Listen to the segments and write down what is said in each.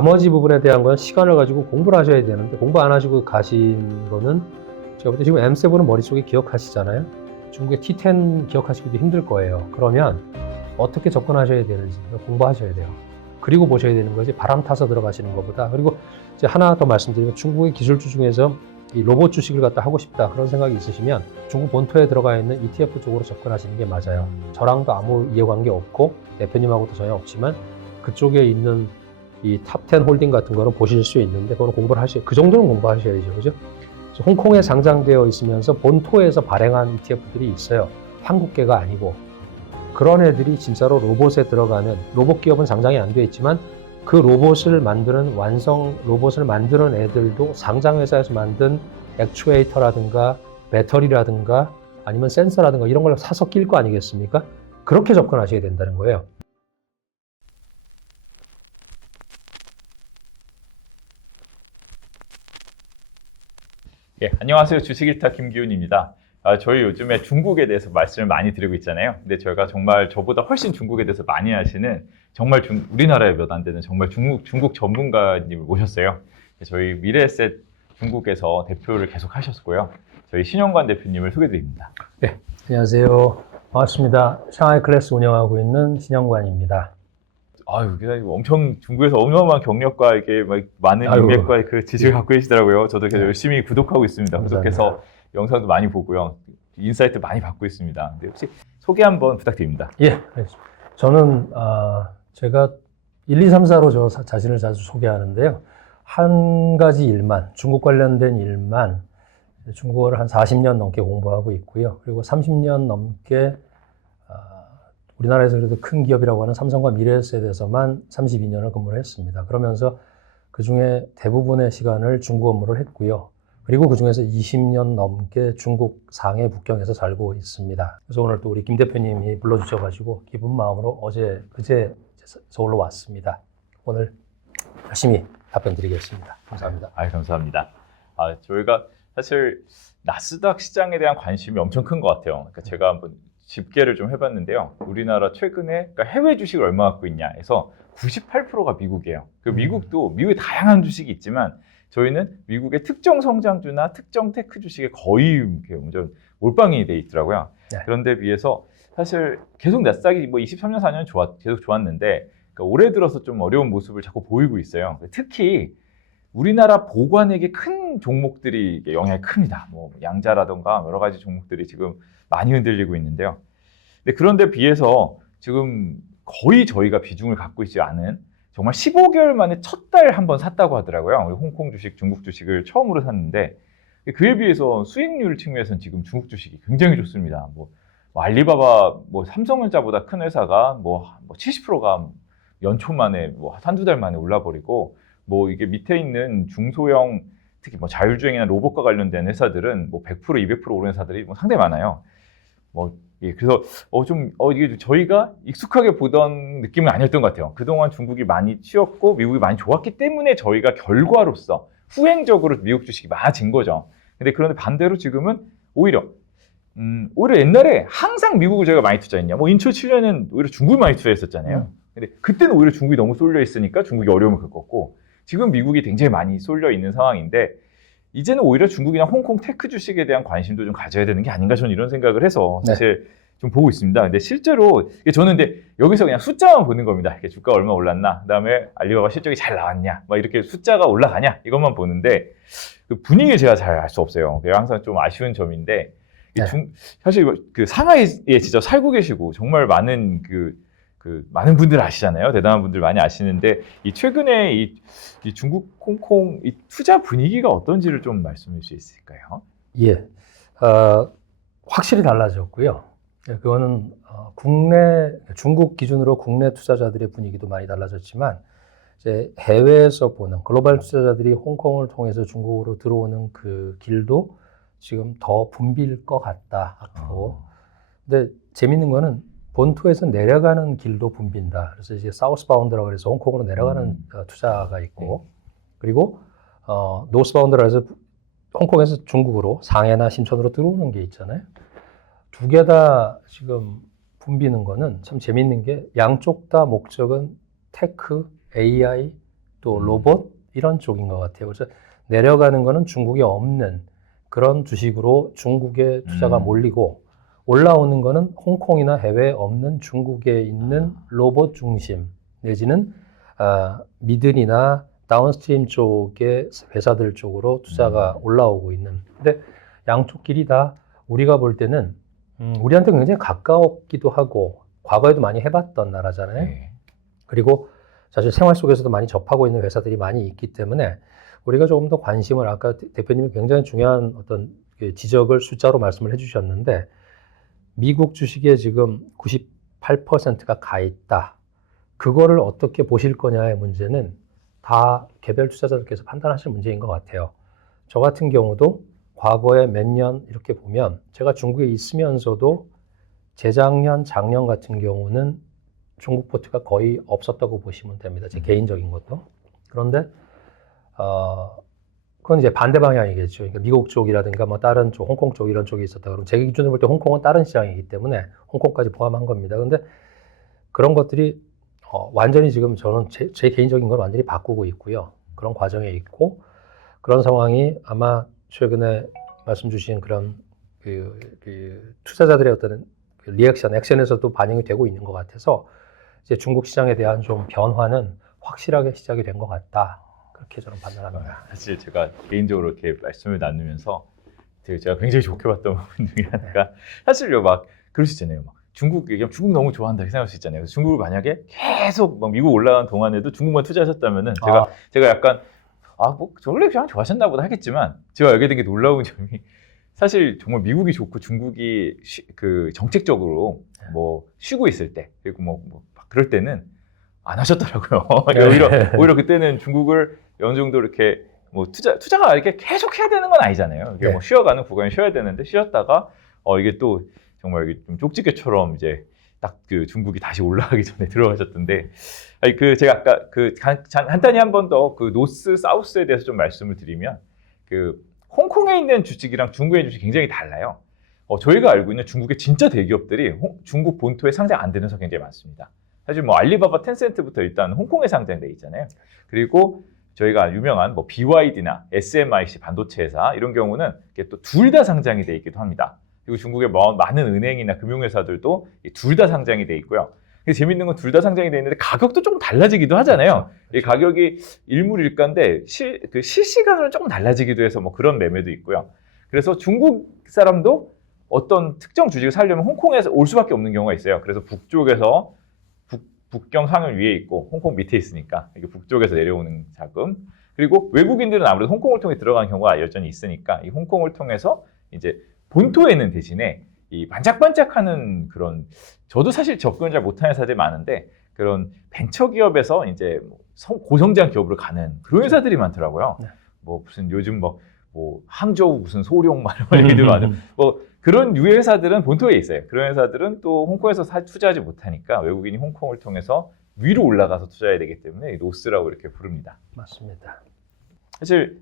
나머지 부분에 대한 건 시간을 가지고 공부를 하셔야 되는데 공부 안 하시고 가신 거는 제가 볼 때 지금 M7은 머릿속에 기억하시잖아요. 중국의 T10 기억하시기도 힘들 거예요. 그러면 어떻게 접근하셔야 되는지 공부하셔야 돼요. 그리고 보셔야 되는 거지 바람 타서 들어가시는 것보다. 그리고 이제 하나 더 말씀드리면 중국의 기술주 중에서 이 로봇 주식을 갖다 하고 싶다 그런 생각이 있으시면 중국 본토에 들어가 있는 ETF 쪽으로 접근하시는 게 맞아요. 저랑도 아무 이해관계 없고 대표님하고도 전혀 없지만 그쪽에 있는 이 탑10 홀딩 같은 거는 보실 수 있는데 그거는 공부를 하셔야 그 정도는 공부하셔야죠. 그죠? 홍콩에 상장되어 있으면서 본토에서 발행한 ETF들이 있어요. 한국계가 아니고. 그런 애들이 진짜로 로봇에 들어가는, 로봇 기업은 상장이 안 되어 있지만 그 로봇을 만드는 로봇을 만드는 애들도 상장회사에서 만든 액추에이터라든가 배터리라든가 아니면 센서라든가 이런 걸 사서 낄 거 아니겠습니까? 그렇게 접근하셔야 된다는 거예요. 예, 안녕하세요. 주식일타 김기훈입니다. 저희 요즘에 중국에 대해서 말씀을 많이 드리고 있잖아요. 근데 저희가 정말 저보다 훨씬 중국에 대해서 많이 아시는 정말 우리나라에 몇 안 되는 정말 중국 전문가님을 모셨어요. 저희 미래에셋 중국에서 대표를 계속 하셨고요. 저희 신영관 대표님을 소개드립니다. 네, 안녕하세요. 반갑습니다. 샹하이 클래스 운영하고 있는 신영관입니다. 아유, 엄청 중국에서 어마어마한 경력과 이게 막 많은 인맥과 그 지식을 갖고 계시더라고요. 저도 계속 열심히 구독하고 있습니다. 감사합니다. 구독해서 영상도 많이 보고요. 인사이트 많이 받고 있습니다. 근데 혹시 소개 한번 부탁드립니다. 예, 알겠습니다. 저는 제가 1, 2, 3, 4로 저 자신을 자주 소개하는데요. 한 가지 일만, 중국 관련된 일만 중국어를 한 40년 넘게 공부하고 있고요. 그리고 30년 넘게 우리나라에서 그래도 큰 기업이라고 하는 삼성과 미래에셋에서만 32년을 근무를 했습니다. 그러면서 그 중에 대부분의 시간을 중국 업무를 했고요. 그리고 그 중에서 20년 넘게 중국 상해 북경에서 살고 있습니다. 그래서 오늘 또 우리 김 대표님이 불러주셔가지고 기쁜 마음으로 그제 서울로 왔습니다. 오늘 열심히 답변 드리겠습니다. 감사합니다. 감사합니다. 저희가 사실 나스닥 시장에 대한 관심이 엄청 큰 것 같아요. 그러니까 제가 한번 집계를 좀 해봤는데요. 우리나라 최근에 그러니까 해외 주식을 얼마 갖고 있냐 해서 98%가 미국이에요. 그 미국도 미국에 다양한 주식이 있지만 저희는 미국의 특정 성장주나 특정 테크 주식에 거의 완전 몰빵이 돼 있더라고요. 네. 그런데 비해서 사실 계속 나스닥이 뭐 23년, 4년 계속 좋았는데 그러니까 올해 들어서 좀 어려운 모습을 자꾸 보이고 있어요. 특히 우리나라 보관액이 큰 종목들이 영향이 큽니다. 뭐 양자라던가 여러 가지 종목들이 지금 많이 흔들리고 있는데요. 근데 그런데 비해서 지금 거의 저희가 비중을 갖고 있지 않은 정말 15개월 만에 첫 달 한번 샀다고 하더라고요. 우리 홍콩 주식, 중국 주식을 처음으로 샀는데 그에 비해서 수익률 측면에서는 지금 중국 주식이 굉장히 좋습니다. 뭐 알리바바, 뭐 삼성전자보다 큰 회사가 뭐 70%가 연초 만에 뭐 한두 달 만에 올라버리고 뭐 이게 밑에 있는 중소형 특히 뭐 자율주행이나 로봇과 관련된 회사들은 뭐 100%, 200% 오른 회사들이 뭐 상당히 많아요. 그래서 이게 저희가 익숙하게 보던 느낌은 아니었던 것 같아요. 그동안 중국이 많이 치였고 미국이 많이 좋았기 때문에 저희가 결과로서 후행적으로 미국 주식이 많아진 거죠. 그런데 반대로 지금은 오히려 옛날에 항상 미국을 저희가 많이 투자했냐. 뭐 인초 7년은 오히려 중국이 많이 투자했었잖아요. 근데 그때는 오히려 중국이 너무 쏠려 있으니까 중국이 어려움을 겪었고 지금 미국이 굉장히 많이 쏠려 있는 상황인데 이제는 오히려 중국이나 홍콩 테크 주식에 대한 관심도 좀 가져야 되는 게 아닌가 저는 이런 생각을 해서 사실 좀 보고 있습니다. 근데 실제로 저는 근데 여기서 그냥 숫자만 보는 겁니다. 이렇게 주가 얼마 올랐나, 그다음에 알리바바 실적이 잘 나왔냐, 막 이렇게 숫자가 올라가냐 이것만 보는데 그 분위기를 제가 잘 알 수 없어요. 그게 항상 좀 아쉬운 점인데 사실 그 상하이에 진짜 살고 계시고 정말 많은 많은 분들 아시잖아요. 대단한 분들 많이 아시는데 최근에 이 중국, 홍콩 이 투자 분위기가 어떤지를 좀 말씀해 주실 수 있을까요? 예, 확실히 달라졌고요. 그거는 중국 기준으로 국내 투자자들의 분위기도 많이 달라졌지만 이제 해외에서 보는 글로벌 투자자들이 홍콩을 통해서 중국으로 들어오는 그 길도 지금 더 붐빌 것 같다 앞으로. 근데 재밌는 거는 본토에서 내려가는 길도 붐빈다. 그래서 이제 사우스바운드라고 해서 홍콩으로 내려가는 투자가 있고, 그리고 노스바운드라고 해서 홍콩에서 중국으로 상해나 신천으로 들어오는 게 있잖아요. 두 개 다 지금 붐비는 거는 참 재밌는 게 양쪽 다 목적은 테크, AI, 또 로봇 이런 쪽인 것 같아요. 그래서 내려가는 거는 중국에 없는 그런 주식으로 중국에 투자가 몰리고 올라오는 거는 홍콩이나 해외에 없는 중국에 있는 로봇 중심 내지는 미들이나 다운스트림 쪽의 회사들 쪽으로 투자가 올라오고 있는. 근데 양쪽 길이 다 우리가 볼 때는 우리한테 굉장히 가까웠기도 하고 과거에도 많이 해봤던 나라잖아요. 네. 그리고 사실 생활 속에서도 많이 접하고 있는 회사들이 많이 있기 때문에 우리가 조금 더 관심을 아까 대표님이 굉장히 중요한 어떤 지적을 숫자로 말씀을 해주셨는데 미국 주식에 지금 98%가 가 있다. 그거를 어떻게 보실 거냐의 문제는 다 개별 투자자들께서 판단하실 문제인 것 같아요. 저 같은 경우도 과거에 몇 년 이렇게 보면 제가 중국에 있으면서도 재작년, 작년 같은 경우는 중국 포트가 거의 없었다고 보시면 됩니다. 제 개인적인 것도. 그런데 그건 이제 반대 방향이겠죠. 그러니까 미국 쪽이라든가 뭐 다른 쪽, 홍콩 쪽 이런 쪽이 있었다 그러면 제 기준으로 볼 때 홍콩은 다른 시장이기 때문에 홍콩까지 포함한 겁니다. 그런데 그런 것들이 완전히 지금 저는 제 개인적인 건 완전히 바꾸고 있고요. 그런 과정에 있고 그런 상황이 아마 최근에 말씀 주신 그런 그 투자자들의 어떤 그 리액션, 액션에서도 반영이 되고 있는 것 같아서 이제 중국 시장에 대한 좀 변화는 확실하게 시작이 된 것 같다. 그렇게 저는 판단합니다. 사실 제가 개인적으로 이렇게 말씀을 나누면서 제가 굉장히 좋게 봤던 부분 중에 하나가 사실요 막 그럴 수 있잖아요. 막 중국 얘기하면 중국 너무 좋아한다 이렇게 생각할 수 있잖아요. 그래서 중국을 만약에 계속 막 미국 올라간 동안에도 중국만 투자하셨다면은 제가 약간 뭐 원래 그냥 좋아하셨나 보다 하겠지만 제가 알게 된 게 놀라운 점이 사실 정말 미국이 좋고 중국이 그 정책적으로 뭐 쉬고 있을 때 그리고 뭐 그럴 때는 안 하셨더라고요. 오히려 그때는 중국을 어느 정도 이렇게 뭐 투자가 이렇게 계속 해야 되는 건 아니잖아요. 이게 뭐 쉬어가는 구간에 쉬어야 되는데 쉬었다가 이게 또 정말 이게 좀 쪽지게처럼 이제 딱 그 중국이 다시 올라가기 전에 들어가셨던데, 제가 아까 간단히 한 번 더 그 노스 사우스에 대해서 좀 말씀을 드리면 그 홍콩에 있는 주식이랑 중국에 있는 주식이 굉장히 달라요. 저희가 알고 있는 중국의 진짜 대기업들이 중국 본토에 상장 안 되는 회사가 굉장히 많습니다. 사실 뭐 알리바바, 텐센트부터 일단 홍콩에 상장돼 있잖아요. 그리고 저희가 유명한 뭐 BYD나 SMIC 반도체 회사 이런 경우는 또 둘 다 상장이 돼 있기도 합니다. 그리고 중국의 많은 은행이나 금융회사들도 둘 다 상장이 돼 있고요. 재밌는 건 둘 다 상장이 돼 있는데 가격도 조금 달라지기도 하잖아요. 이 가격이 일물일가인데 실시간으로 조금 달라지기도 해서 뭐 그런 매매도 있고요. 그래서 중국 사람도 어떤 특정 주식을 사려면 홍콩에서 올 수밖에 없는 경우가 있어요. 그래서 북쪽에서 북경 상을 위에 있고 홍콩 밑에 있으니까 이게 북쪽에서 내려오는 자금. 그리고 외국인들은 아무래도 홍콩을 통해 들어가는 경우가 여전히 있으니까 이 홍콩을 통해서 이제 본토에는 대신에 이 반짝반짝하는 그런, 저도 사실 접근을 잘 못하는 회사들이 많은데 그런 벤처 기업에서 이제 고성장 기업으로 가는 그런 회사들이 많더라고요. 네. 뭐 무슨 요즘 뭐 항저우 무슨 소룡 이런 얘기도 많은 뭐 그런 유해 회사들은 본토에 있어요. 그런 회사들은 또 홍콩에서 투자하지 못하니까 외국인이 홍콩을 통해서 위로 올라가서 투자해야 되기 때문에 노스라고 이렇게 부릅니다. 맞습니다. 사실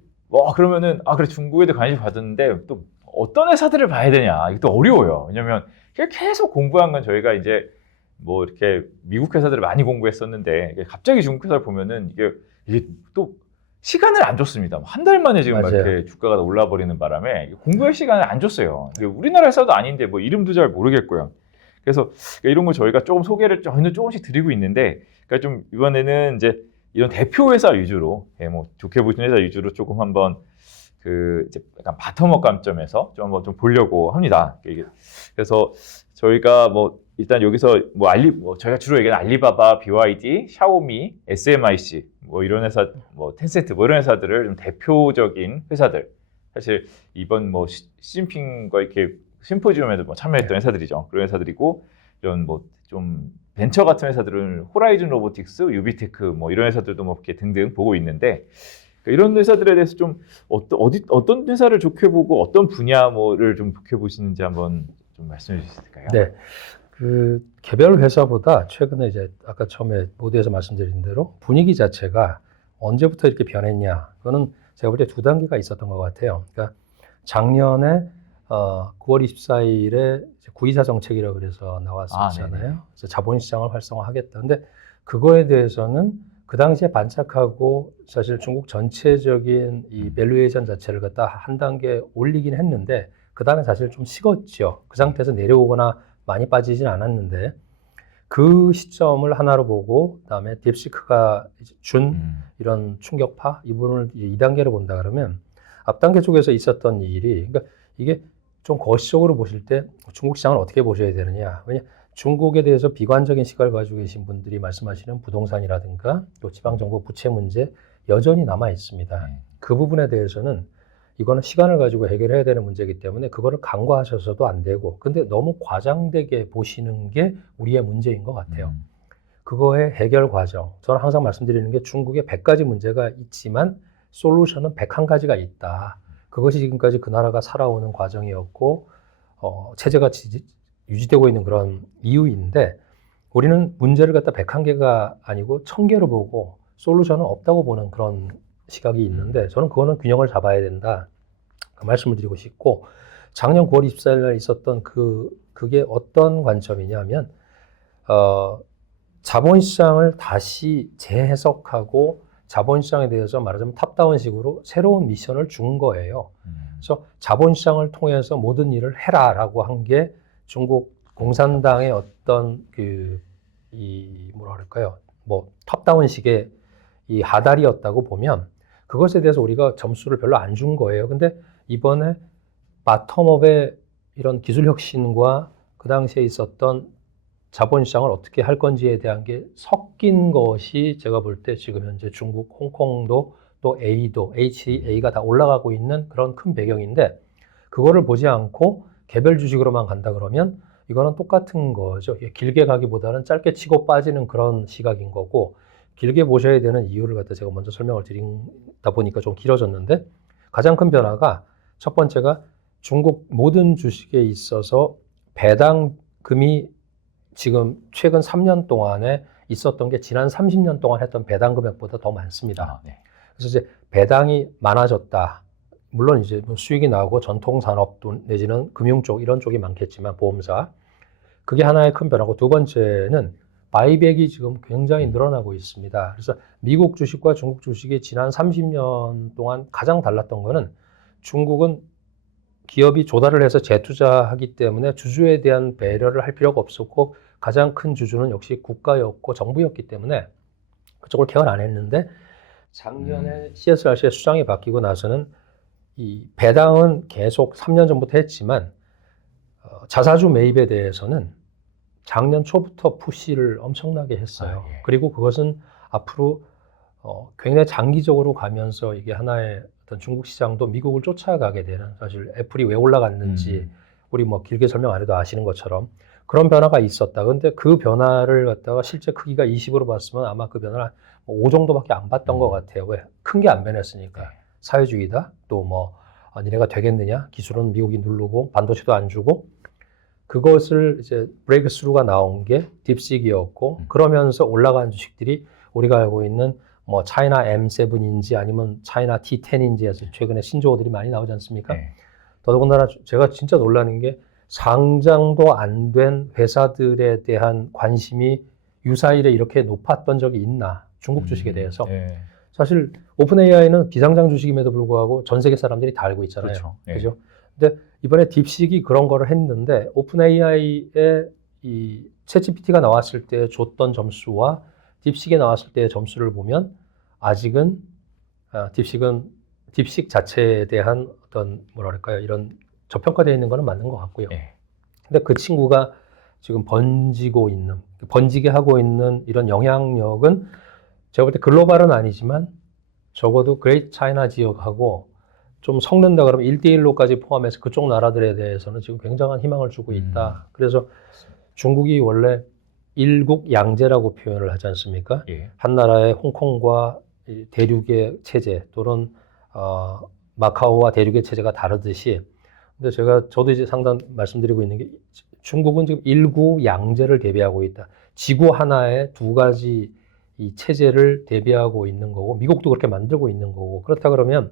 그러면은 그래 중국에도 관심 받았는데 또 어떤 회사들을 봐야 되냐 이게 또 어려워요. 왜냐면 계속 공부한 건 저희가 이제 뭐 이렇게 미국 회사들을 많이 공부했었는데 갑자기 중국 회사를 보면은 이게 또 시간을 안 줬습니다. 한 달 만에 지금 막 이렇게 주가가 올라 버리는 바람에 공부할 시간을 안 줬어요. 우리나라 회사도 아닌데 뭐 이름도 잘 모르겠고요. 그래서 이런 거 저희가 조금 소개를 저희는 조금씩 드리고 있는데, 그러니까 좀 이번에는 이제 이런 대표 회사 위주로, 뭐 좋게 보시는 회사 위주로 조금 한번 이제 약간 바텀업 관점에서 좀 한번 좀 보려고 합니다. 그래서 저희가 뭐 일단 여기서 저희가 주로 얘기하는 알리바바, BYD, 샤오미, SMIC 뭐 이런 회사, 뭐 텐센트 뭐 이런 회사들을 좀 대표적인 회사들, 사실 이번 뭐 시진핑과 이렇게 심포지엄에도 뭐 참여했던 회사들이죠. 그런 회사들이고, 이런 뭐 좀 벤처 같은 회사들은 호라이즌 로보틱스, 유비테크 뭐 이런 회사들도 뭐 이렇게 등등 보고 있는데, 이런 회사들에 대해서 좀 어떤 회사를 좋게 보고 어떤 분야를 좀 좋게 보시는지 한번 좀 말씀해 주실 수 있을까요? 네. 그 개별 회사보다 최근에 이제 아까 처음에 모두에서 말씀드린 대로 분위기 자체가 언제부터 이렇게 변했냐, 그거는 제가 볼 때 두 단계가 있었던 것 같아요. 그러니까 작년에 9월 24일에 구이사 정책이라고 그래서 나왔었잖아요. 그래서 자본시장을 활성화하겠다. 근데 그거에 대해서는 그 당시에 반짝하고 사실 중국 전체적인 이 밸류에이션 자체를 갖다 한 단계 올리긴 했는데 그 다음에 사실 좀 식었죠. 그 상태에서 내려오거나 많이 빠지진 않았는데 그 시점을 하나로 보고 그다음에 딥시크가 준 이런 충격파 이 부분을 이제 2단계로 본다 그러면 앞 단계 쪽에서 있었던 일이 그러니까 이게 좀 거시적으로 보실 때 중국 시장을 어떻게 보셔야 되느냐. 왜냐 중국에 대해서 비관적인 시각을 가지고 계신 분들이 말씀하시는 부동산이라든가 또 지방정부 부채 문제 여전히 남아 있습니다. 그 부분에 대해서는 이거는 시간을 가지고 해결해야 되는 문제이기 때문에 그거를 간과하셔서도 안 되고 근데 너무 과장되게 보시는 게 우리의 문제인 것 같아요. 그거의 해결 과정. 저는 항상 말씀드리는 게 중국에 100가지 문제가 있지만 솔루션은 101가지가 있다. 그것이 지금까지 그 나라가 살아오는 과정이었고 체제가 유지되고 있는 그런 이유인데 우리는 문제를 갖다 101개가 아니고 1000개로 보고 솔루션은 없다고 보는 그런 시각이 있는데 저는 그거는 균형을 잡아야 된다. 그 말씀을 드리고 싶고 작년 9월 24일 날 있었던 그게 어떤 관점이냐면 자본시장을 다시 재해석하고 자본시장에 대해서 말하자면 탑다운식으로 새로운 미션을 준 거예요. 그래서 자본시장을 통해서 모든 일을 해라라고 한 게 중국 공산당의 어떤 뭐라 그럴까요? 뭐 탑다운식의 이 하달이었다고 보면 그것에 대해서 우리가 점수를 별로 안 준 거예요. 근데 이번에 바텀업의 이런 기술 혁신과 그 당시에 있었던 자본시장을 어떻게 할 건지에 대한 게 섞인 것이 제가 볼 때 지금 현재 중국, 홍콩도 또 A도, HA가 다 올라가고 있는 그런 큰 배경인데 그거를 보지 않고 개별 주식으로만 간다 그러면 이거는 똑같은 거죠. 길게 가기보다는 짧게 치고 빠지는 그런 시각인 거고 길게 보셔야 되는 이유를 갖다 제가 먼저 설명을 드린다 보니까 좀 길어졌는데 가장 큰 변화가 첫 번째가 중국 모든 주식에 있어서 배당금이 지금 최근 3년 동안에 있었던 게 지난 30년 동안 했던 배당 금액보다 더 많습니다. 네. 그래서 이제 배당이 많아졌다. 물론 이제 수익이 나오고 전통 산업 내지는 금융 쪽 이런 쪽이 많겠지만 보험사 그게 하나의 큰 변화고 두 번째는 바이백이 지금 굉장히 늘어나고 있습니다. 그래서 미국 주식과 중국 주식이 지난 30년 동안 가장 달랐던 거는 중국은 기업이 조달을 해서 재투자하기 때문에 주주에 대한 배려를 할 필요가 없었고 가장 큰 주주는 역시 국가였고 정부였기 때문에 그쪽을 케어를 안 했는데 작년에 CSRC의 수장이 바뀌고 나서는 이 배당은 계속 3년 전부터 했지만 자사주 매입에 대해서는 작년 초부터 푸시를 엄청나게 했어요. 예. 그리고 그것은 앞으로 굉장히 장기적으로 가면서 이게 하나의 어떤 중국 시장도 미국을 쫓아가게 되는 사실 애플이 왜 올라갔는지 우리 뭐 길게 설명 안 해도 아시는 것처럼 그런 변화가 있었다. 근데 그 변화를 갖다가 실제 크기가 20으로 봤으면 아마 그 변화를 5 정도밖에 안 봤던 것 같아요. 왜? 큰 게 안 변했으니까. 사회주의다. 또 뭐 니네가 되겠느냐? 기술은 미국이 누르고 반도체도 안 주고 그것을 이제 브레이크 스루가 나온 게 딥식이었고 그러면서 올라간 주식들이 우리가 알고 있는 뭐 차이나 M7인지 아니면 차이나 T10인지 해서 최근에 신조어들이 많이 나오지 않습니까? 네. 더더군다나 제가 진짜 놀라는 게 상장도 안 된 회사들에 대한 관심이 유사일에 이렇게 높았던 적이 있나? 중국 주식에 대해서. 네. 사실 오픈 AI는 비상장 주식임에도 불구하고 전 세계 사람들이 다 알고 있잖아요. 그렇죠. 네. 그죠? 근데 이번에 딥식이 그런 거를 했는데 오픈 AI에 이 챗GPT가 나왔을 때 줬던 점수와 딥식에 나왔을 때의 점수를 보면 아직은 딥식 자체에 대한 어떤 뭐랄까요 이런 저평가되어 있는 거는 맞는 것 같고요. 네. 근데 그 친구가 지금 번지게 하고 있는 이런 영향력은 제가 볼 때 글로벌은 아니지만 적어도 그레이트 차이나 지역하고 좀 섞는다 그러면 1대1로까지 포함해서 그쪽 나라들에 대해서는 지금 굉장한 희망을 주고 있다. 그래서 중국이 원래 일국 양제라고 표현을 하지 않습니까? 예. 한 나라의 홍콩과 대륙의 체제 또는 마카오와 대륙의 체제가 다르듯이 근데 저도 이제 상당 말씀드리고 있는 게 중국은 지금 일구 양제를 대비하고 있다. 지구 하나에 두 가지 이 체제를 대비하고 있는 거고 미국도 그렇게 만들고 있는 거고 그렇다 그러면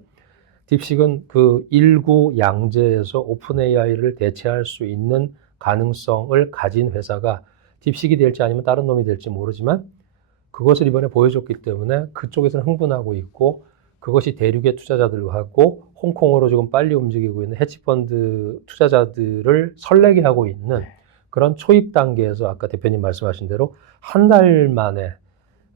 딥식은 그 일구 양제에서 오픈 AI를 대체할 수 있는 가능성을 가진 회사가 딥식이 될지 아니면 다른 놈이 될지 모르지만 그것을 이번에 보여줬기 때문에 그쪽에서는 흥분하고 있고 그것이 대륙의 투자자들하고 홍콩으로 지금 빨리 움직이고 있는 헤지펀드 투자자들을 설레게 하고 있는 네. 그런 초입 단계에서 아까 대표님 말씀하신 대로 한 달 만에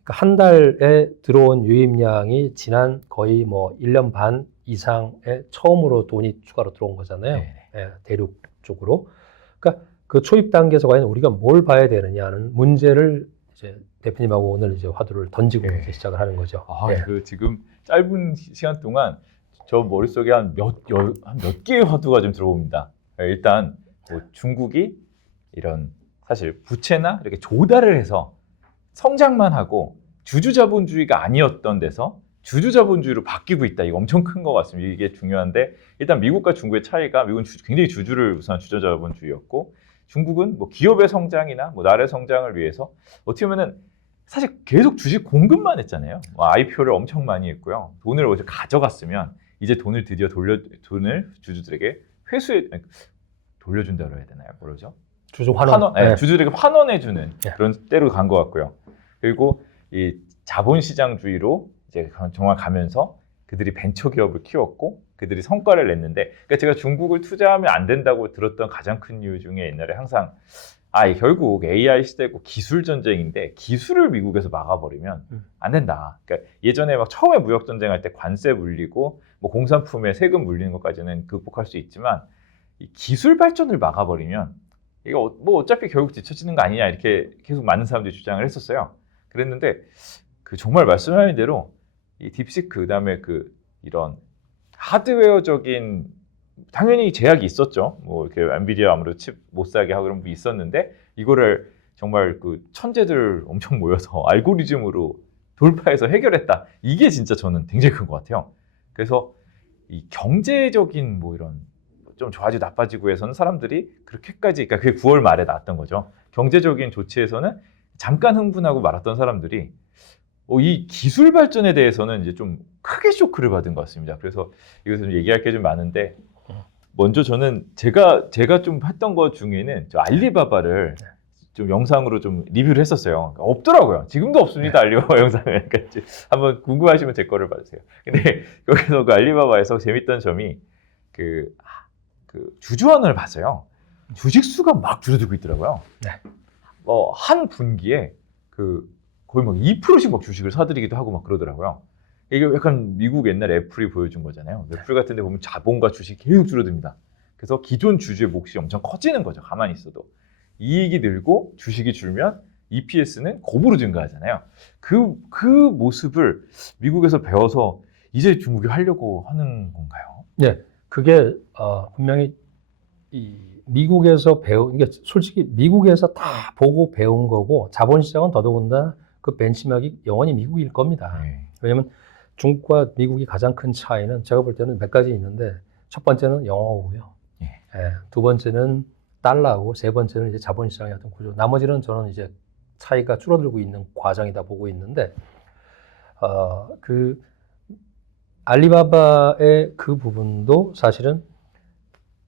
그러니까 한 달에 들어온 유입량이 지난 거의 뭐 1년 반 이상의 처음으로 돈이 추가로 들어온 거잖아요. 네. 예, 대륙 쪽으로. 그러니까 그 초입 단계에서 과연 우리가 뭘 봐야 되느냐는 문제를 이제 대표님하고 오늘 이제 화두를 던지고 네. 이제 시작을 하는 거죠. 아, 예. 그 지금 짧은 시간 동안 저 머릿속에 한 몇 개의 화두가 좀 들어옵니다. 일단 뭐 중국이 이런 사실 부채나 이렇게 조달을 해서 성장만 하고 주주자본주의가 아니었던 데서 주주자본주의로 바뀌고 있다. 이거 엄청 큰 것 같습니다. 이게 중요한데 일단 미국과 중국의 차이가 미국은 굉장히 주주를 우선 주주자본주의였고 중국은 뭐 기업의 성장이나 뭐 나라의 성장을 위해서 어떻게 보면은 사실 계속 주식 공급만 했잖아요. IPO를 엄청 많이 했고요. 돈을 어디서 가져갔으면 이제 돈을 드디어 돈을 주주들에게 돌려준다고 해야 되나요? 뭐죠? 주주 환원. 네, 주주들에게 환원해주는 네. 그런 때로 간 것 같고요. 그리고 이 자본시장주의로 이제 정말 가면서 그들이 벤처기업을 키웠고 그들이 성과를 냈는데 그러니까 제가 중국을 투자하면 안 된다고 들었던 가장 큰 이유 중에 옛날에 항상 결국 AI 시대고 기술 전쟁인데 기술을 미국에서 막아버리면 안 된다. 그러니까 예전에 막 처음에 무역 전쟁할 때 관세 물리고 뭐 공산품에 세금 물리는 것까지는 극복할 수 있지만 이 기술 발전을 막아버리면 이거 뭐 어차피 결국 뒤처지는 거 아니냐 이렇게 계속 많은 사람들이 주장을 했었어요. 그랬는데 그 정말 말씀하신 대로 이 딥시크 그다음에 그 이런 하드웨어적인 당연히 제약이 있었죠. 뭐 이렇게 엔비디아 아무래도 칩 못 사게 하고 그런 게 있었는데 이거를 정말 그 천재들 엄청 모여서 알고리즘으로 돌파해서 해결했다. 이게 진짜 저는 굉장히 큰 것 같아요. 그래서 이 경제적인 뭐 이런 좀 좋아지고 나빠지고 해서는 사람들이 그렇게까지 그러니까 그게 9월 말에 나왔던 거죠. 경제적인 조치에서는 잠깐 흥분하고 말았던 사람들이 이 기술 발전에 대해서는 이제 좀 크게 쇼크를 받은 것 같습니다. 그래서 이것을 좀 얘기할 게 좀 많은데 먼저 저는 제가 좀 했던 것 중에는 저 알리바바를 좀 영상으로 좀 리뷰를 했었어요. 그러니까 없더라고요. 지금도 없습니다. 알리바바 영상을. 그러니까 한번 궁금하시면 제 거를 봐주세요. 근데 여기서 그 알리바바에서 재밌던 점이 그 주주환원을 봤어요. 주식 수가 막 줄어들고 있더라고요. 네. 한 분기에 거의 막 2%씩 막 주식을 사들이기도 하고 막 그러더라고요. 이게 약간 미국 옛날 애플이 보여준 거잖아요. 애플 같은 데 보면 자본과 주식이 계속 줄어듭니다. 그래서 기존 주주의 몫이 엄청 커지는 거죠. 가만히 있어도. 이익이 늘고 주식이 줄면 EPS는 곱으로 증가하잖아요. 그 모습을 미국에서 배워서 이제 중국이 하려고 하는 건가요? 네, 그게 분명히 이 미국에서 이게 솔직히 미국에서 다 보고 배운 거고 자본시장은 더더군다나 그 벤치마크가 영원히 미국일 겁니다. 네. 왜냐하면 중국과 미국이 가장 큰 차이는 제가 볼 때는 몇 가지 있는데 첫 번째는 영어고요. 네. 두 번째는 달러고 세 번째는 이제 자본시장의 어떤 구조. 나머지는 저는 이제 차이가 줄어들고 있는 과정이다 보고 있는데 그 알리바바의 그 부분도 사실은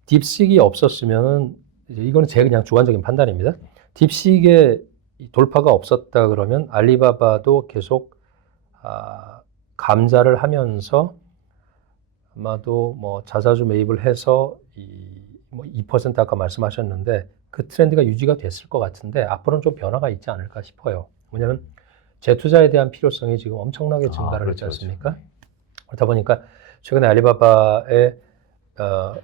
딥식이 없었으면은 이제 이거는 제 그냥 주관적인 판단입니다. 딥식의 돌파가 없었다 그러면 알리바바도 계속 감자를 하면서 아마도 뭐 자사주 매입을 해서 뭐 2% 아까 말씀하셨는데 그 트렌드가 유지가 됐을 것 같은데 앞으로는 좀 변화가 있지 않을까 싶어요. 왜냐하면 재투자에 대한 필요성이 지금 엄청나게 증가를 했지 않습니까? 그렇다 보니까 최근에 알리바바의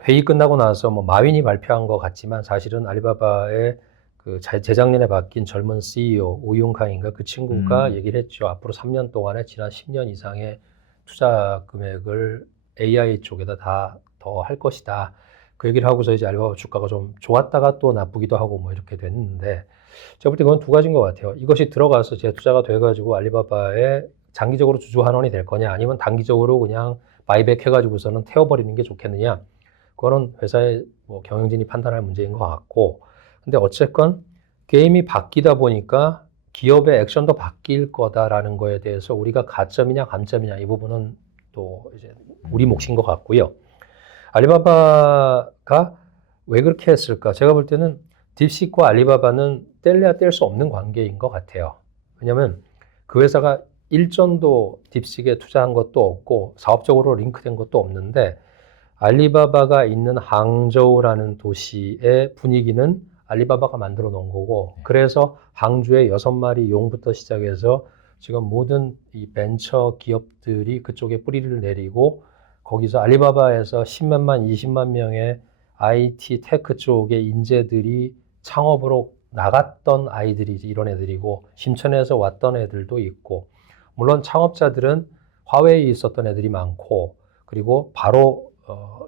회의 끝나고 나서 뭐 마윈이 발표한 것 같지만 사실은 알리바바의 그 재작년에 바뀐 젊은 CEO 오윤캉인가 그 친구가 얘기를 했죠. 앞으로 3년 동안에 지난 10년 이상의 투자 금액을 AI 쪽에다 다 더 할 것이다. 그 얘기를 하고서 이제 알리바바 주가가 좀 좋았다가 또 나쁘기도 하고 뭐 이렇게 됐는데 제가 볼 때 그건 두 가지인 것 같아요. 이것이 들어가서 재투자가 돼가지고 알리바바에 장기적으로 주주 환원이 될 거냐 아니면 단기적으로 그냥 바이백 해가지고서는 태워버리는 게 좋겠느냐. 그거는 회사의 뭐 경영진이 판단할 문제인 것 같고 근데 어쨌건 게임이 바뀌다 보니까 기업의 액션도 바뀔 거다라는 거에 대해서 우리가 가점이냐 감점이냐 이 부분은 또 이제 우리 몫인 것 같고요. 알리바바가 왜 그렇게 했을까? 제가 볼 때는 딥식과 알리바바는 뗄래야 뗄 수 없는 관계인 것 같아요. 왜냐하면 그 회사가 일전도 딥식에 투자한 것도 없고 사업적으로 링크된 것도 없는데 알리바바가 있는 항저우라는 도시의 분위기는 알리바바가 만들어 놓은 거고 그래서 항주의 6마리 용부터 시작해서 지금 모든 이 벤처 기업들이 그쪽에 뿌리를 내리고 거기서 알리바바에서 10몇만, 20만 명의 IT 테크 쪽의 인재들이 창업으로 나갔던 아이들이 이런 애들이고 심천에서 왔던 애들도 있고 물론 창업자들은 화웨이에 있었던 애들이 많고 그리고 바로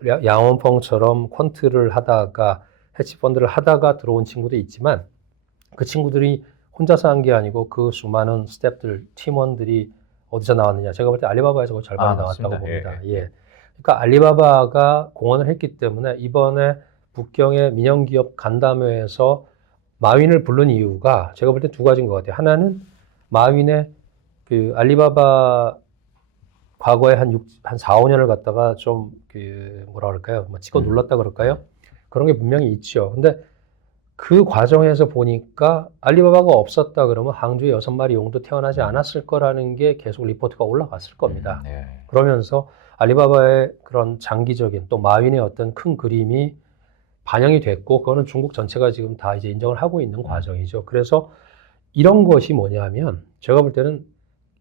양원펑처럼 퀀트를 하다가 해치펀드를 하다가 들어온 친구도 있지만 그 친구들이 혼자서 한 게 아니고 그 수많은 스태프들, 팀원들이 어디서 나왔느냐. 제가 볼 때 알리바바에서 거의 절반이 나왔다고 맞습니다. 봅니다. 예. 그러니까 알리바바가 공헌을 했기 때문에 이번에 북경의 민영기업 간담회에서 마윈을 부른 이유가 제가 볼 때 두 가지인 것 같아요. 하나는 마윈의 그 알리바바 과거에 한 4, 5년을 갖다가 좀 뭐라 그럴까요? 뭐 찍어 눌렀다 그럴까요? 그런 게 분명히 있죠. 근데 그 과정에서 보니까 알리바바가 없었다 그러면 항주에 6마리 용도 태어나지 않았을 거라는 게 계속 리포트가 올라갔을 겁니다. 네. 그러면서 알리바바의 그런 장기적인 또 마윈의 어떤 큰 그림이 반영이 됐고 그거는 중국 전체가 지금 다 이제 인정을 하고 있는 과정이죠. 그래서 이런 것이 뭐냐면 제가 볼 때는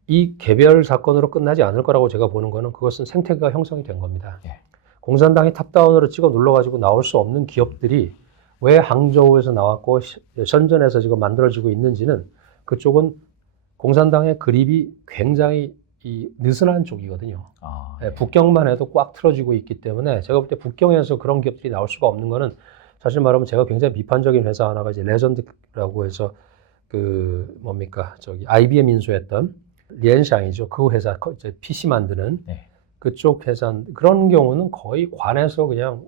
이 개별 사건으로 끝나지 않을 거라고 제가 보는 거는 그것은 생태계가 형성이 된 겁니다. 예. 공산당이 탑다운으로 찍어 눌러가지고 나올 수 없는 기업들이 왜 항저우에서 나왔고 션전에서 지금 만들어지고 있는지는 그쪽은 공산당의 그립이 굉장히 느슨한 쪽이거든요. 네. 북경만 해도 꽉 틀어지고 있기 때문에 제가 볼 때 북경에서 그런 기업들이 나올 수가 없는 거는 사실 말하면 제가 굉장히 비판적인 회사 하나가 이제 레전드라고 해서 IBM 인수했던 리엔샹이죠. 그 회사 이제 PC 만드는 그쪽 회사 그런 경우는 거의 관에서 그냥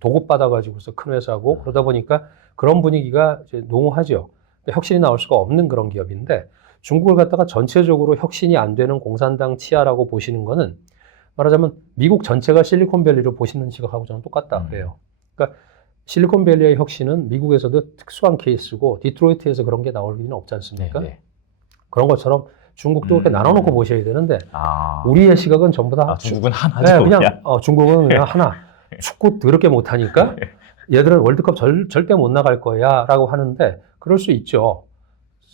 도급 받아가지고서 큰 회사고 그러다 보니까 그런 분위기가 이제 농후하죠. 혁신이 나올 수가 없는 그런 기업인데 중국을 갖다가 전체적으로 혁신이 안 되는 공산당 치하라고 보시는 거는 말하자면 미국 전체가 실리콘밸리로 보시는 시각하고 저는 똑같다 그래요. 그러니까 실리콘밸리의 혁신은 미국에서도 특수한 케이스고 디트로이트에서 그런 게 나올 리는 없지 않습니까? 그런 것처럼 중국도 그렇게 나눠놓고 보셔야 되는데 우리의 시각은 전부 다 중국은 하나죠. 그냥 중국은 그냥 하나 축구 더럽게 못하니까 얘들은 월드컵 절대 못 나갈 거야 라고 하는데 그럴 수 있죠.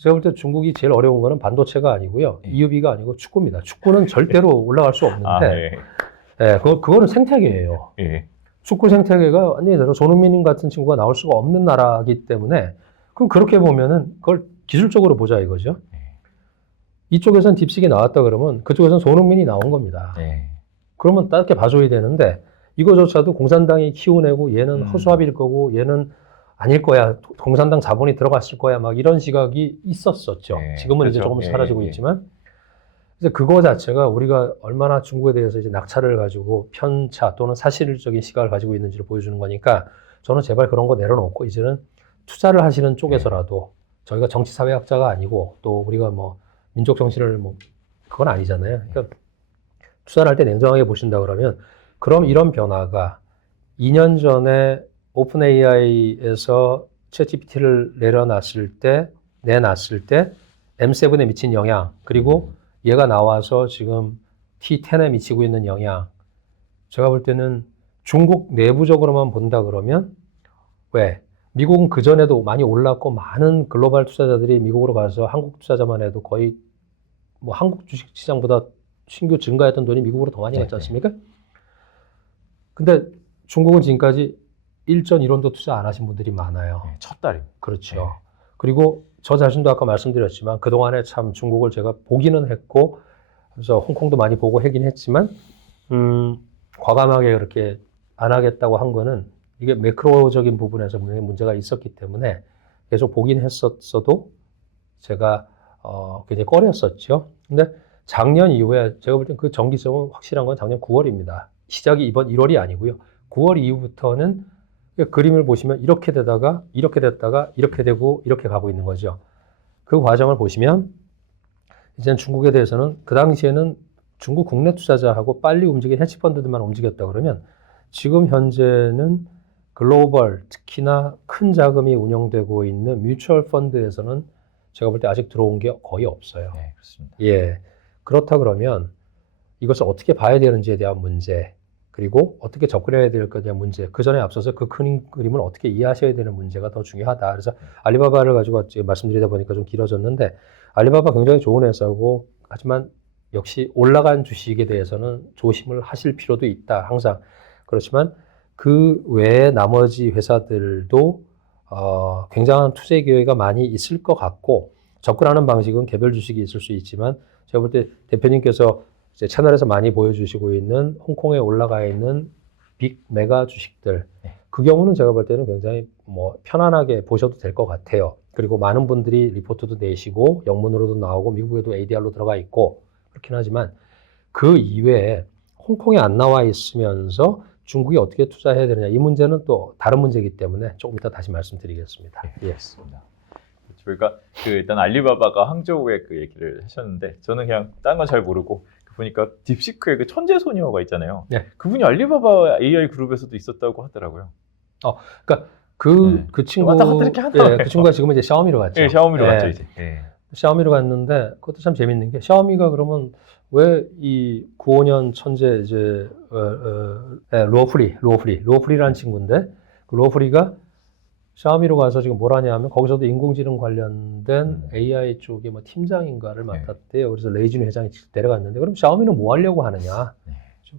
제가 볼 때 중국이 제일 어려운 거는 반도체가 아니고요. EUV가 아니고 축구입니다. 축구는 절대로 올라갈 수 없는데 그거는 생태계예요. 축구 생태계가 완전히 대로 손흥민 같은 친구가 나올 수가 없는 나라이기 때문에 그럼 그렇게 보면은 그걸 기술적으로 보자 이거죠. 이쪽에선 딥식이 나왔다 그러면 그쪽에선 손흥민이 나온 겁니다. 그러면 따뜻하게 봐줘야 되는데 이거조차도 공산당이 키워내고 얘는 허수아비일 거고 얘는 아닐 거야. 공산당 자본이 들어갔을 거야. 막 이런 시각이 있었었죠. 지금은 그렇죠. 이제 조금 사라지고 있지만 이제 그거 자체가 우리가 얼마나 중국에 대해서 이제 낙차를 가지고 편차 또는 사실적인 시각을 가지고 있는지를 보여주는 거니까 저는 제발 그런 거 내려놓고 이제는 투자를 하시는 쪽에서라도 저희가 정치사회학자가 아니고 또 우리가 뭐 민족 정신을 그건 아니잖아요. 그러니까 투자를 할 때 냉정하게 보신다 그러면 그럼 이런 변화가 2년 전에 오픈 AI에서 챗GPT를 내놨을 때 M7에 미친 영향 그리고 얘가 나와서 지금 T10에 미치고 있는 영향 제가 볼 때는 중국 내부적으로만 본다 그러면 왜? 미국은 그전에도 많이 올랐고 많은 글로벌 투자자들이 미국으로 가서 한국 투자자만 해도 거의 한국 주식시장보다 신규 증가했던 돈이 미국으로 더 많이 갔지 않습니까? 근데 중국은 지금까지 일전 1원도 투자 안 하신 분들이 많아요. 첫 달이. 그렇죠. 그리고 저 자신도 아까 말씀드렸지만 그동안에 참 중국을 제가 보기는 했고 그래서 홍콩도 많이 보고 하긴 했지만 과감하게 그렇게 안 하겠다고 한 거는 이게 매크로적인 부분에서 분명히 문제가 있었기 때문에 계속 보긴 했었어도 제가 굉장히 꺼렸었죠. 근데 작년 이후에 제가 볼 땐 그 정기성은 확실한 건 작년 9월입니다. 시작이 이번 1월이 아니고요. 9월 이후부터는 그림을 보시면 이렇게 되다가 이렇게 됐다가 이렇게 되고 이렇게 가고 있는 거죠. 그 과정을 보시면 이제는 중국에 대해서는 그 당시에는 중국 국내 투자자하고 빨리 움직인 헤지펀드들만 움직였다 그러면 지금 현재는 글로벌 특히나 큰 자금이 운영되고 있는 뮤추얼 펀드에서는 제가 볼 때 아직 들어온 게 거의 없어요. 네, 그렇습니다. 예. 그렇다 그러면 이것을 어떻게 봐야 되는지에 대한 문제, 그리고 어떻게 접근해야 될 것에 대한 문제, 그 전에 앞서서 그 큰 그림을 어떻게 이해하셔야 되는 문제가 더 중요하다. 그래서 알리바바를 가지고 말씀드리다 보니까 좀 길어졌는데, 알리바바 굉장히 좋은 회사고, 하지만 역시 올라간 주식에 대해서는 조심을 하실 필요도 있다. 항상. 그렇지만 그 외에 나머지 회사들도 굉장한 투자 기회가 많이 있을 것 같고, 접근하는 방식은 개별 주식이 있을 수 있지만, 제가 볼 때 대표님께서 이제 채널에서 많이 보여주시고 있는 홍콩에 올라가 있는 빅 메가 주식들, 네. 그 경우는 제가 볼 때는 굉장히 뭐 편안하게 보셔도 될 것 같아요. 그리고 많은 분들이 리포트도 내시고 영문으로도 나오고 미국에도 ADR로 들어가 있고 그렇긴 하지만, 그 이외에 홍콩에 안 나와 있으면서 중국이 어떻게 투자해야 되느냐, 이 문제는 또 다른 문제이기 때문에 조금 이따 다시 말씀드리겠습니다. 네, 예. 알겠습니다. 저희가 일단 알리바바가 항저우에 그 얘기를 하셨는데, 저는 그냥 딴 건 잘 모르고 보니까 딥시크의 그 천재 소녀가 있잖아요. 네. 그분이 알리바바 AI 그룹에서도 있었다고 하더라고요. 그러니까 그 친구, 왔다 갔다 이렇게 하더라고요. 그 친구가 지금은 이제 샤오미로 갔죠. 네, 샤오미로 예. 갔죠 이제. 네. 샤오미로 갔는데, 그것도 참 재밌는 게, 샤오미가 그러면 왜 이 95년 천재 이제 로프리라는 친구인데, 그 로프리가 샤오미로 가서 지금 뭘 하냐면, 거기서도 인공지능 관련된 AI 쪽에 뭐 팀장인가를 맡았대요. 그래서 레이진 회장이 데려갔는데, 그럼 샤오미는 뭐 하려고 하느냐? 네.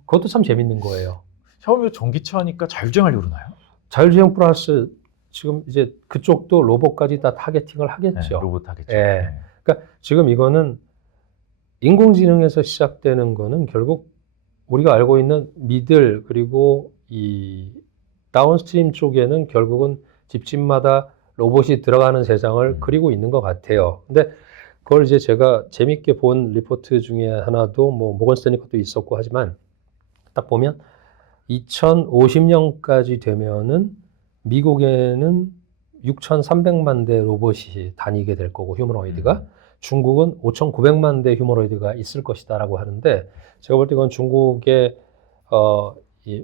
그것도 참 재밌는 거예요. 샤오미가 전기차 하니까 자율주행하려고 그러나요? 자율주행 플러스 지금 이제 그쪽도 로봇까지 다 타겟팅을 하겠죠. 네, 로봇 하겠죠. 예. 네. 그러니까 지금 이거는 인공지능에서 시작되는 거는 결국 우리가 알고 있는 미들, 그리고 이 다운스트림 쪽에는 결국은 집집마다 로봇이 들어가는 세상을 그리고 있는 것 같아요. 근데 그걸 이제 제가 재밌게 본 리포트 중에 하나도 뭐 모건 스탠리 것도 있었고 하지만, 딱 보면 2050년까지 되면은 미국에는 6,300만 대 로봇이 다니게 될 거고, 휴머노이드가 중국은 5,900만 대 휴머노이드가 있을 것이다라고 하는데, 제가 볼 때 그건 중국의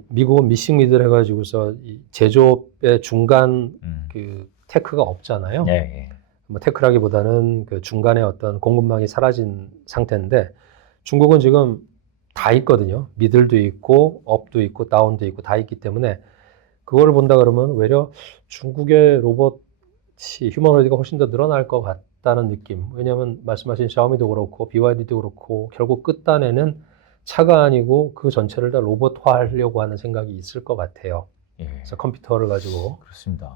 미국은 미싱미들 해가지고서 이 제조업의 중간 그 테크가 없잖아요. 네. 뭐 테크라기보다는 그 중간에 어떤 공급망이 사라진 상태인데, 중국은 지금 다 있거든요. 미들도 있고 업도 있고 다운도 있고 다 있기 때문에, 그걸 본다 그러면 외려 중국의 로봇이 휴머노이드가 훨씬 더 늘어날 것 같다는 느낌. 왜냐하면 말씀하신 샤오미도 그렇고 BYD도 그렇고 결국 끝단에는 차가 아니고 그 전체를 다 로봇화하려고 하는 생각이 있을 것 같아요. 예. 그래서 컴퓨터를 가지고. 그렇습니다.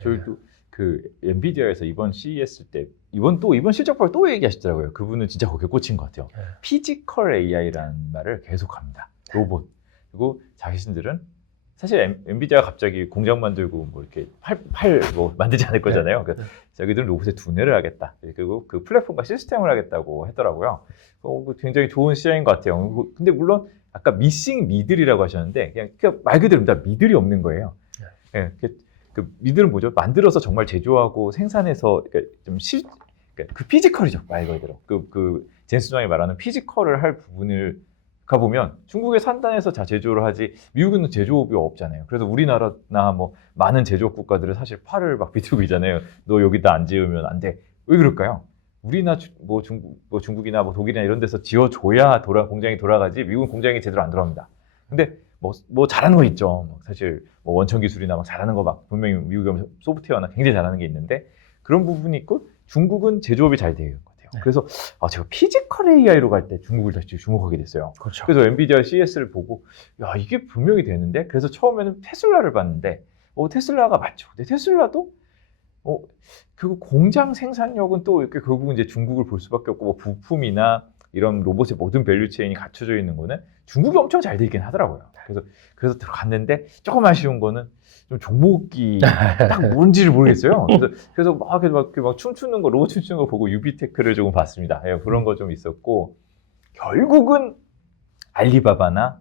저희도 그 엔비디아에서 이번 CES 때 이번 실적 발표 또 얘기하시더라고요. 그분은 진짜 거기에 꽂힌 것 같아요. 피지컬 AI라는 말을 계속합니다. 로봇. 그리고 자신들은 사실 엔비디아가 갑자기 공장 만들고 뭐 이렇게 팔 뭐 만들지 않을 거잖아요. 그러니까 자기들은 로봇에 두뇌를 하겠다. 그리고 그 플랫폼과 시스템을 하겠다고 하더라고요. 굉장히 좋은 시장인 것 같아요. 근데 물론 아까 미싱 미들이라고 하셨는데, 그냥 말 그대로입니다. 미들이 없는 거예요. 예, 그 미들은 뭐죠? 만들어서 정말 제조하고 생산해서 그러니까 그러니까 그 피지컬이죠, 말 그대로. 그 제임스 장이 말하는 피지컬을 할 부분을 가보면 중국의 산단에서 제조를 하지, 미국은 제조업이 없잖아요. 그래서 우리나라나 뭐 많은 제조업 국가들은 사실 팔을 막 비틀고 있잖아요. 너 여기다 안 지으면 안 돼. 왜 그럴까요? 우리나 중국이나 뭐 독일이나 이런 데서 지어줘야 공장이 돌아가지, 미국은 공장이 제대로 안 돌아갑니다. 근데 뭐 잘하는 거 있죠. 사실 뭐 원천 기술이나 막 잘하는 거 막 분명히 미국은 소프트웨어나 굉장히 잘하는 게 있는데, 그런 부분이 있고 중국은 제조업이 잘 되는 것 같아요. 그래서 제가 피지컬 AI로 갈 때 중국을 다시 주목하게 됐어요. 그렇죠. 그래서 엔비디아 CES를 보고 이게 분명히 되는데, 그래서 처음에는 테슬라를 봤는데 테슬라가 맞죠. 근데 테슬라도 그 공장 생산력은 또 이렇게 결국은 이제 중국을 볼 수밖에 없고, 뭐 부품이나 이런 로봇의 모든 밸류체인이 갖춰져 있는 거는 중국이 엄청 잘 돼 있긴 하더라고요. 그래서 들어갔는데 조금 아쉬운 거는 좀 종목이 딱 뭔지를 모르겠어요. 그래서 막 춤추는 거, 로봇 춤추는 거 보고 유비테크를 조금 봤습니다. 예, 그런 거 좀 있었고, 결국은 알리바바나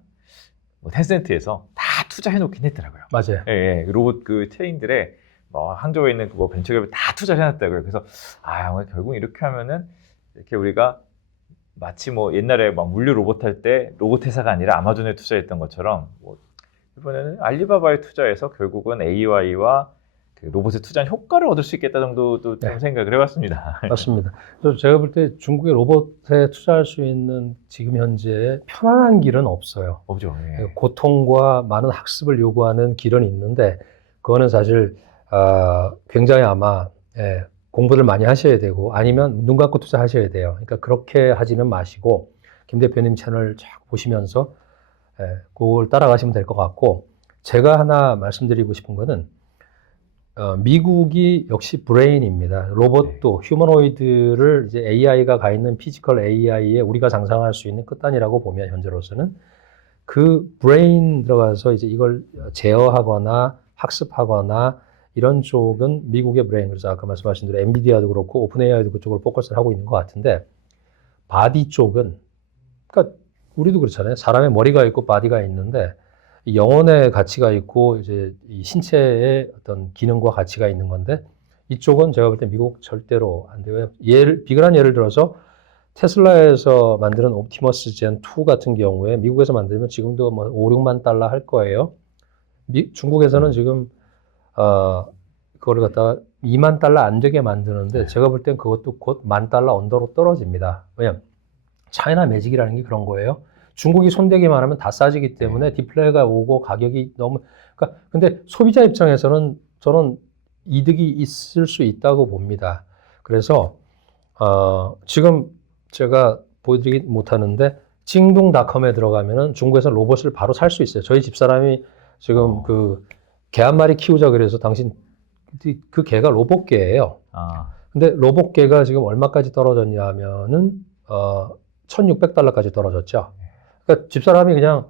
뭐 텐센트에서 다 투자해 놓긴 했더라고요. 맞아요. 예, 로봇 그 체인들의 항저우에 있는 그 벤처기업이 다 투자를 해놨다고요. 그래서 결국 이렇게 하면은 이렇게 우리가 마치 뭐 옛날에 막 물류 로봇 할 때 로봇 회사가 아니라 아마존에 투자했던 것처럼, 이번에는 알리바바에 투자해서 결국은 AI와 그 로봇에 투자한 효과를 얻을 수 있겠다 정도도 좀 네. 생각을 해봤습니다. 맞습니다. 그래서 제가 볼 때 중국의 로봇에 투자할 수 있는 지금 현재 편안한 길은 없어요. 없죠. 예. 고통과 많은 학습을 요구하는 길은 있는데 그거는 사실 굉장히 아마 공부를 많이 하셔야 되고 아니면 눈 감고 투자하셔야 돼요. 그러니까 그렇게 하지는 마시고 김 대표님 채널 쫙 보시면서 그걸 따라가시면 될 것 같고 제가 하나 말씀드리고 싶은 거는 미국이 역시 브레인입니다. 로봇도 휴머노이드를 이제 AI가 가 있는 피지컬 AI에 우리가 상상할 수 있는 끝단이라고 보면 현재로서는 그 브레인 들어가서 이제 이걸 제어하거나 학습하거나 이런 쪽은 미국의 브레인. 그래서 아까 말씀하신 대로 엔비디아도 그렇고 오픈 AI도 그쪽으로 포커스를 하고 있는 것 같은데 바디 쪽은 그러니까 우리도 그렇잖아요. 사람의 머리가 있고 바디가 있는데 이 영혼의 가치가 있고 이제 이 신체의 어떤 기능과 가치가 있는 건데 이쪽은 제가 볼 때 미국 절대로 안 돼요. 비근한 예를 들어서 테슬라에서 만드는 옵티머스 젠 2 같은 경우에 미국에서 만들면 지금도 뭐 5, 6만 달러 할 거예요. 중국에서는 지금 그거를 갖다가 2만 달러 안 되게 만드는데 제가 볼 땐 그것도 곧 1만 달러 언더로 떨어집니다. 왜냐면 차이나 매직이라는 게 그런 거예요. 중국이 손대기만 하면 다 싸지기 때문에 디플레이가 오고 가격이 너무 그러니까 근데 소비자 입장에서는 저는 이득이 있을 수 있다고 봅니다. 그래서 지금 제가 보여드리기 못하는데 징동닷컴에 들어가면은 중국에서 로봇을 바로 살 수 있어요. 저희 집사람이 지금 그 개 한 마리 키우자 그래서 당신 그 개가 로봇 개예요. 근데 로봇 개가 지금 얼마까지 떨어졌냐 하면은 1,600달러까지 떨어졌죠. 그러니까 집사람이 그냥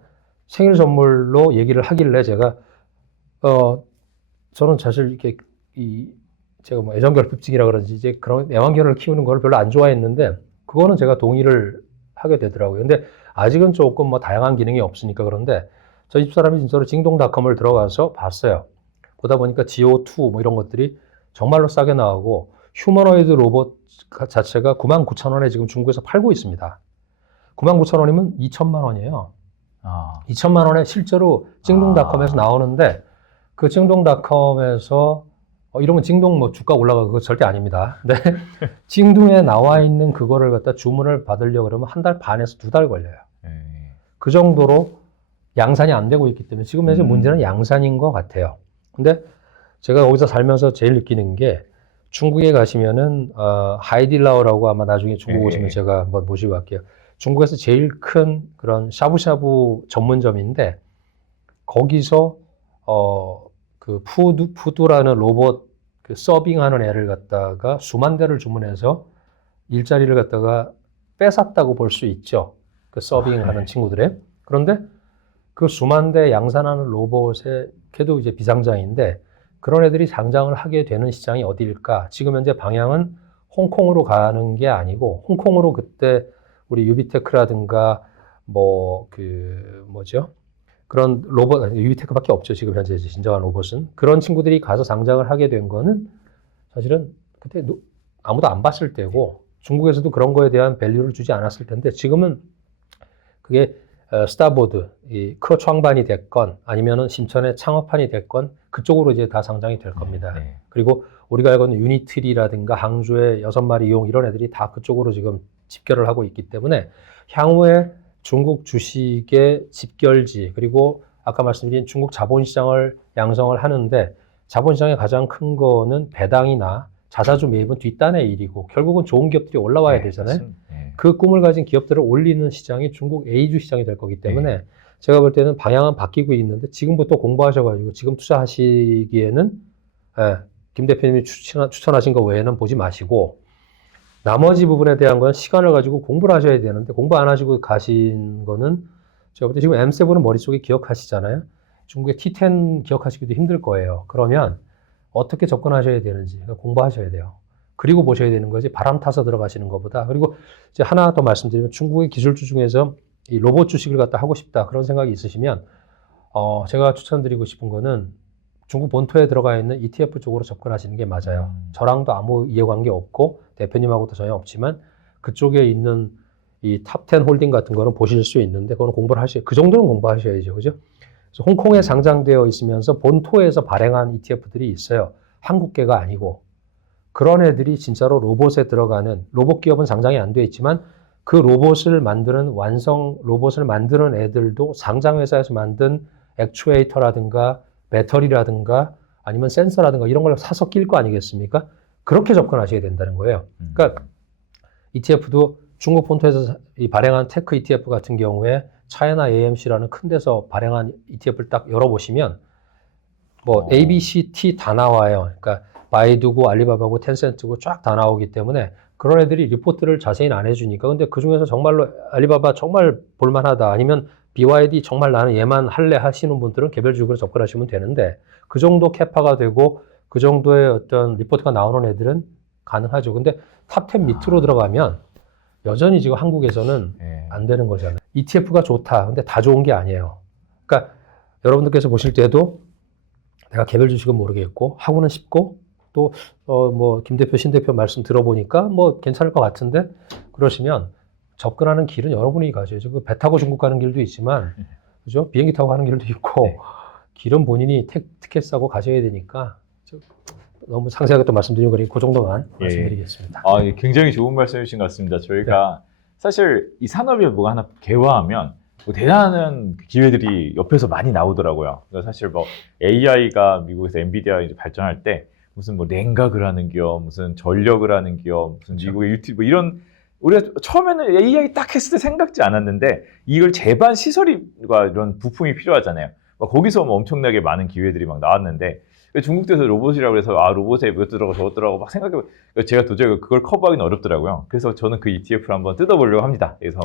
생일 선물로 얘기를 하길래 제가 저는 사실 이렇게 제가 뭐 애정결핍증이라 그런지 이제 그런 애완견을 키우는 걸 별로 안 좋아했는데 그거는 제가 동의를 하게 되더라고요. 근데 아직은 조금 뭐 다양한 기능이 없으니까 그런데 저희 집사람이 진짜로 징동닷컴을 들어가서 봤어요. 보다 보니까 GO2 뭐 이런 것들이 정말로 싸게 나오고 휴머노이드 로봇 자체가 99,000원에 지금 중국에서 팔고 있습니다. 99,000원이면 2천만 원이에요. 2천만 원에 실제로 징동닷컴에서 나오는데 그 징동닷컴에서 이러면 징동 뭐 주가 올라가고 그거 절대 아닙니다. 근데 징동에 나와 있는 그거를 갖다 주문을 받으려고 그러면 1달 반에서 2달 걸려요. 그 정도로 양산이 안 되고 있기 때문에 지금 현재 문제는 양산인 것 같아요. 근데 제가 거기서 살면서 제일 느끼는 게 중국에 가시면은 하이딜라오라고 아마 나중에 중국 오시면 제가 한번 모시고 갈게요. 중국에서 제일 큰 그런 샤브샤브 전문점인데 거기서 그 푸두라는 로봇 그 서빙하는 애를 갖다가 수만 대를 주문해서 일자리를 갖다가 뺏었다고 볼 수 있죠. 그 서빙하는 친구들의. 그런데 그 수만 대 양산하는 로봇의 걔도 이제 비상장인데 그런 애들이 상장을 하게 되는 시장이 어디일까? 지금 현재 방향은 홍콩으로 가는 게 아니고 홍콩으로 그때 우리 유비테크라든가 뭐 그 뭐죠? 그런 로봇 유비테크밖에 없죠. 지금 현재 진정한 로봇은 그런 친구들이 가서 상장을 하게 된 거는 사실은 그때 아무도 안 봤을 때고 중국에서도 그런 거에 대한 밸류를 주지 않았을 텐데 지금은 그게 스타보드, 이 크로창반이 됐건 아니면은 심천의 창업판이 됐건 그쪽으로 이제 다 상장이 될 겁니다. 그리고 우리가 알고 있는 유니트리라든가 항주의 6마리 이용 이런 애들이 다 그쪽으로 지금 집결을 하고 있기 때문에 향후에 중국 주식의 집결지 그리고 아까 말씀드린 중국 자본시장을 양성을 하는데 자본시장의 가장 큰 거는 배당이나 자사주 매입은 뒷단의 일이고 결국은 좋은 기업들이 올라와야 되잖아요. 그 꿈을 가진 기업들을 올리는 시장이 중국 A주 시장이 될 거기 때문에 제가 볼 때는 방향은 바뀌고 있는데 지금부터 공부하셔가지고 지금 투자하시기에는 김 대표님이 추천하신 거 외에는 보지 마시고 나머지 부분에 대한 건 시간을 가지고 공부를 하셔야 되는데 공부 안 하시고 가신 거는 제가 볼 때 지금 M7은 머릿속에 기억하시잖아요. 중국의 T10 기억하시기도 힘들 거예요. 그러면 어떻게 접근하셔야 되는지 공부하셔야 돼요. 그리고 보셔야 되는 거지 바람 타서 들어가시는 것보다. 그리고 이제 하나 더 말씀드리면 중국의 기술주 중에서 이 로봇 주식을 갖다 하고 싶다 그런 생각이 있으시면 제가 추천드리고 싶은 거는 중국 본토에 들어가 있는 ETF 쪽으로 접근하시는 게 맞아요. 저랑도 아무 이해관계 없고 대표님하고도 전혀 없지만 그쪽에 있는 이 탑10 홀딩 같은 거는 보실 수 있는데 그거는 공부를 하셔야 그 정도는 공부하셔야죠. 그죠? 그래서 홍콩에 상장되어 있으면서 본토에서 발행한 ETF들이 있어요. 한국계가 아니고 그런 애들이 진짜로 로봇에 들어가는 로봇 기업은 상장이 안 돼 있지만 그 로봇을 만드는 완성 로봇을 만드는 애들도 상장 회사에서 만든 액추에이터라든가 배터리라든가 아니면 센서라든가 이런 걸 사서 낄 거 아니겠습니까? 그렇게 접근하셔야 된다는 거예요. 그러니까 ETF도 중국 본토에서 발행한 테크 ETF 같은 경우에 차이나 AMC라는 큰 데서 발행한 ETF를 딱 열어보시면 뭐 A, B, C, T 다 나와요. 그러니까 바이두고 알리바바고 텐센트고 쫙 다 나오기 때문에 그런 애들이 리포트를 자세히는 안 해주니까 근데 그 중에서 정말로 알리바바 정말 볼만하다 아니면 BYD 정말 나는 얘만 할래 하시는 분들은 개별적으로 접근하시면 되는데 그 정도 캐파가 되고 그 정도의 어떤 리포트가 나오는 애들은 가능하죠. 근데 탑10 밑으로 들어가면 여전히 지금 한국에서는 네. 안 되는 거잖아요. ETF가 좋다. 근데 다 좋은 게 아니에요. 그러니까 여러분들께서 보실 때도 내가 개별 주식은 모르겠고 하고는 싶고 또 뭐 김 대표, 신 대표 말씀 들어보니까 뭐 괜찮을 것 같은데 그러시면 접근하는 길은 여러분이 가셔야죠. 그 배 타고 중국 가는 길도 있지만 그죠? 비행기 타고 가는 길도 있고 네. 길은 본인이 티켓 사고 가셔야 되니까 너무 상세하게 또 말씀드리는 거니까 그 정도만 예. 말씀드리겠습니다. 아, 예, 굉장히 좋은 말씀이신 것 같습니다. 저희가 사실 이 산업이 뭐가 하나 개화하면 뭐 대단한 기회들이 옆에서 많이 나오더라고요. 그러니까 사실 뭐 AI가 미국에서 엔비디아 이제 발전할 때 무슨 뭐 냉각을 하는 기업, 무슨 전력을 하는 기업, 무슨 그렇죠. 미국의 유틸 뭐 이런 우리가 처음에는 AI 딱 했을 때 생각지 않았는데 이걸 재반 시설과 이런 부품이 필요하잖아요. 막 거기서 뭐 엄청나게 많은 기회들이 막 나왔는데 중국에서 로봇이라고 해서 아 로봇에 이것 들어가고 저것 들어가고 막 생각해 제가 도저히 그걸 커버하기는 어렵더라고요. 그래서 저는 그 ETF를 한번 뜯어보려고 합니다. 그래서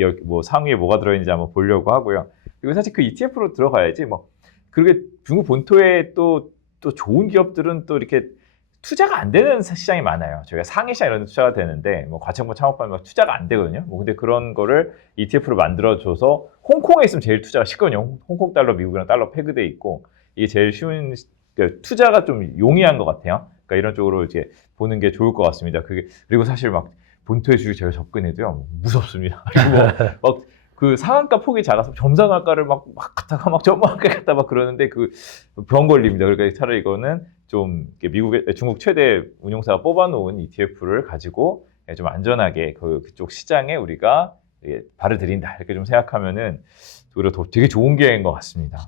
여기 뭐 상위에 뭐가 들어있는지 한번 보려고 하고요. 그리고 사실 그 ETF로 들어가야지 뭐 그렇게 중국 본토에 또 좋은 기업들은 또 이렇게 투자가 안 되는 시장이 많아요. 저희가 상해 시장 이런 데 투자가 되는데 뭐 과천고 창업하면 투자가 안 되거든요. 뭐 근데 그런 거를 ETF로 만들어줘서 홍콩에 있으면 제일 투자가 쉽거든요. 홍콩 달러 미국이랑 달러 페그돼 있고 이게 제일 쉬운 그러니까 투자가 좀 용이한 것 같아요. 그러니까 이런 쪽으로 이제 보는 게 좋을 것 같습니다. 그리고 사실 막 본토의 주식 제가 접근해도요 무섭습니다. 막 그 상한가 폭이 작아서 점상한가를 막 갔다가 막 저만하게 갔다 막 그러는데 그 병 걸립니다. 그러니까 차라리 이거는 좀 중국 최대 운용사가 뽑아놓은 ETF를 가지고 좀 안전하게 그쪽 시장에 우리가 발을 들인다 이렇게 좀 생각하면은 오히려 더 되게 좋은 기회인 것 같습니다.